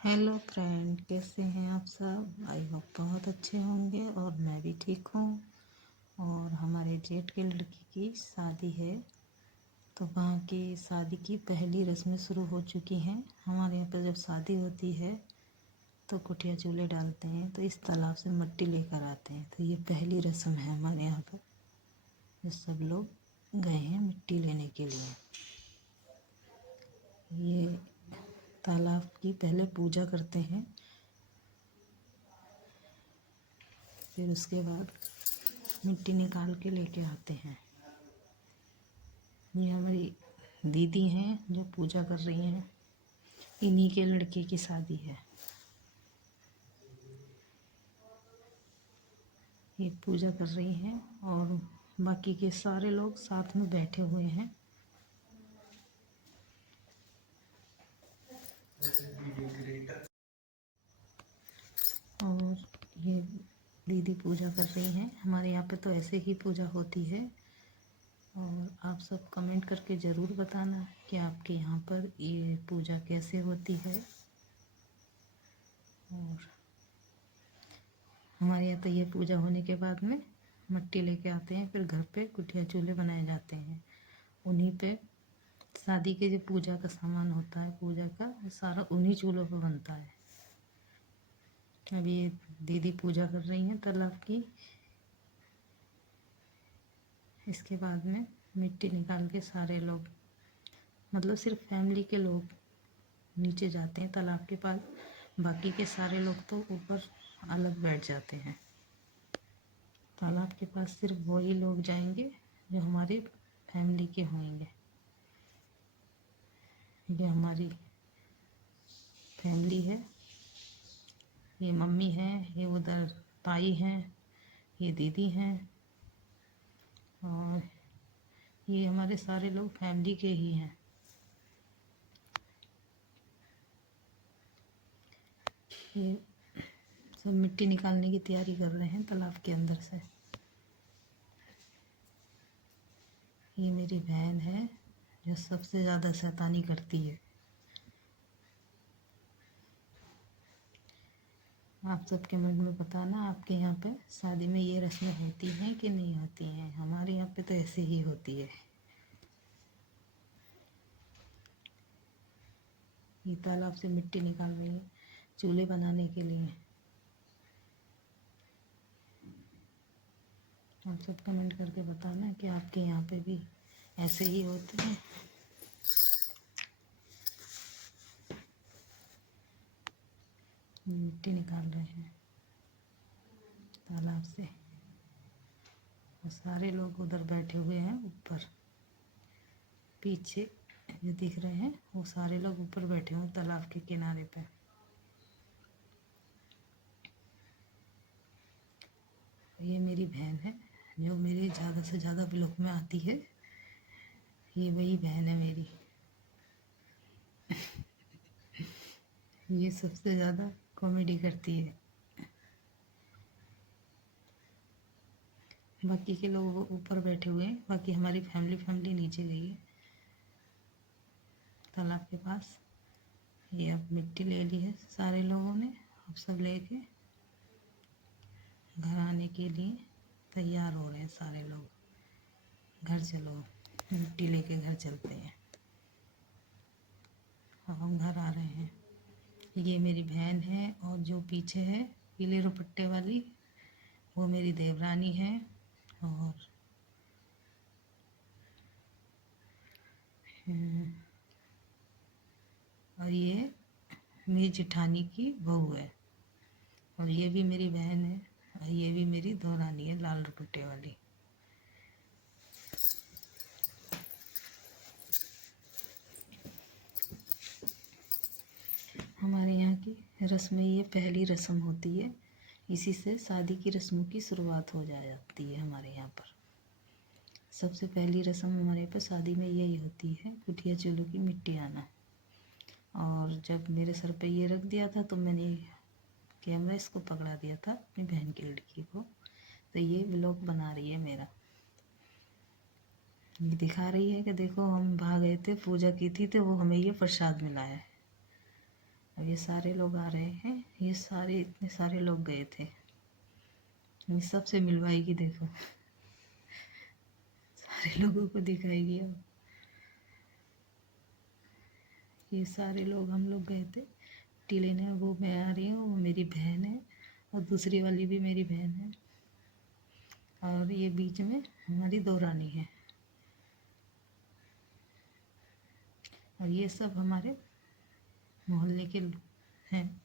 Hello friend, कैसे हैं आप सब। आई होप बहुत अच्छे होंगे और मैं भी ठीक हूँ। और हमारे जेठ के लड़की की शादी है, तो वहाँ की शादी की पहली रस्में शुरू हो चुकी हैं। हमारे यहाँ पर जब शादी होती है तो कुटिया चूल्हे डालते हैं, तो इस तालाब से मिट्टी लेकर आते हैं। तो ये पहली रस्म है हमारे यहाँ पर, जो सब लोग गए हैं मिट्टी लेने के लिए। ये तालाब की पहले पूजा करते हैं, फिर उसके बाद मिट्टी निकाल के लेके आते हैं। ये हमारी दीदी हैं जो पूजा कर रही हैं, इन्हीं के लड़के की शादी है। ये पूजा कर रही हैं और बाकी के सारे लोग साथ में बैठे हुए हैं। और ये दीदी पूजा कर रही हैं। हमारे यहाँ पे तो ऐसे ही पूजा होती है। और आप सब कमेंट करके ज़रूर बताना कि आपके यहाँ पर ये पूजा कैसे होती है। और हमारे यहाँ तो ये पूजा होने के बाद में मिट्टी लेके आते हैं, फिर घर पे कुटिया चूल्हे बनाए जाते हैं। उन्हीं पे शादी के जो पूजा का सामान होता है, पूजा का, वो सारा उन्हीं चूल्हों पर बनता है। अभी ये दीदी पूजा कर रही हैं तालाब की। इसके बाद में मिट्टी निकाल के सारे लोग, मतलब सिर्फ फैमिली के लोग नीचे जाते हैं तालाब के पास। बाकी के सारे लोग तो ऊपर अलग बैठ जाते हैं। तालाब के पास सिर्फ वही लोग जाएंगे जो हमारी फैमिली के होंगे। ये हमारी फैमिली है, ये मम्मी है, ये उधर ताई हैं, ये दीदी हैं, और ये हमारे सारे लोग फैमिली के ही हैं। ये सब मिट्टी निकालने की तैयारी कर रहे हैं तालाब के अंदर से। ये मेरी बहन है जो सबसे ज़्यादा शैतानी करती है। आप सब कमेंट में बताना आपके यहाँ पे शादी में ये रस्में होती हैं कि नहीं होती हैं। हमारे यहाँ पे तो ऐसे ही होती है। ये तालाब से मिट्टी निकाल रही है चूल्हे बनाने के लिए। आप सब कमेंट करके बताना कि आपके यहाँ पे भी ऐसे ही होते हैं। मिट्टी निकाल रहे हैं तालाब से, और सारे लोग उधर बैठे हुए हैं ऊपर। पीछे जो दिख रहे हैं वो सारे लोग ऊपर बैठे हुए हैं तालाब के किनारे पे। ये मेरी बहन है जो मेरे ज़्यादा से ज़्यादा ब्लॉग में आती है। ये वही बहन है मेरी। ये सबसे ज़्यादा कॉमेडी करती है। बाकी के लोग वो ऊपर बैठे हुए हैं, बाकी हमारी फैमिली नीचे गई है तालाब के पास। ये अब मिट्टी ले ली है सारे लोगों ने, अब सब लेके घर आने के लिए तैयार हो रहे हैं सारे लोग। घर चलो, मिट्टी लेके घर चलते हैं। अब हम घर आ रहे हैं। ये मेरी बहन है, और जो पीछे है पीले दुपट्टे वाली, वो मेरी देवरानी है। और ये मेरी जेठानी की बहू है, और ये भी मेरी बहन है, और ये भी मेरी देवरानी है लाल दुपट्टे वाली। हमारे यहाँ की रस्म में ये पहली रस्म होती है। इसी से शादी की रस्मों की शुरुआत हो जाती है हमारे यहाँ पर। सबसे पहली रस्म हमारे यहाँ पर शादी में यही होती है, कुटिया चूल्हों की मिट्टी आना। और जब मेरे सर पे ये रख दिया था तो मैंने कैमरा इसको पकड़ा दिया था अपनी बहन की लड़की को। तो ये व्लॉग बना रही है मेरा, ये दिखा रही है कि देखो हम वहाँ गए थे, पूजा की थी, तो वो हमें ये प्रसाद मिला है। अब ये सारे लोग आ रहे हैं, ये सारे इतने सारे लोग गए थे, ये सबसे मिलवाएगी देखो, सारे लोगों को दिखाएगी अब। ये सारे लोग हम लोग गए थे टीले ने, वो मैं आ रही हूँ, वो मेरी बहन है और दूसरी वाली भी मेरी बहन है, और ये बीच में हमारी दो रानी है, और ये सब हमारे मोहल्ले के हैं।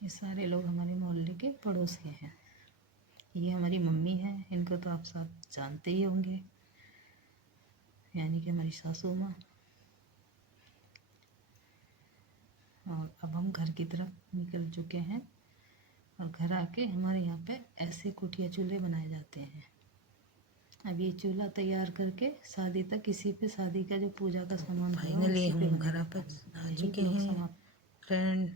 ये सारे लोग हमारे मोहल्ले के पड़ोस के हैं। ये हमारी मम्मी है, इनको तो आप सब जानते ही होंगे, यानी कि हमारी सासू माँ। और अब हम घर की तरफ निकल चुके हैं, और घर आके हमारे यहाँ पे ऐसे कुटिया चूल्हे बनाए जाते हैं। अब ये चूल्हा तैयार करके शादी तक, किसी पे शादी का जो पूजा का सामान फाइनली हम घर पर आ चुके हैं। फ्रेंड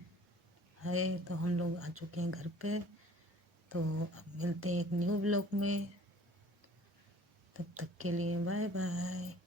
है तो हम लोग आ चुके हैं घर पे। तो अब मिलते हैं एक न्यू ब्लॉग में, तब तक के लिए बाय बाय।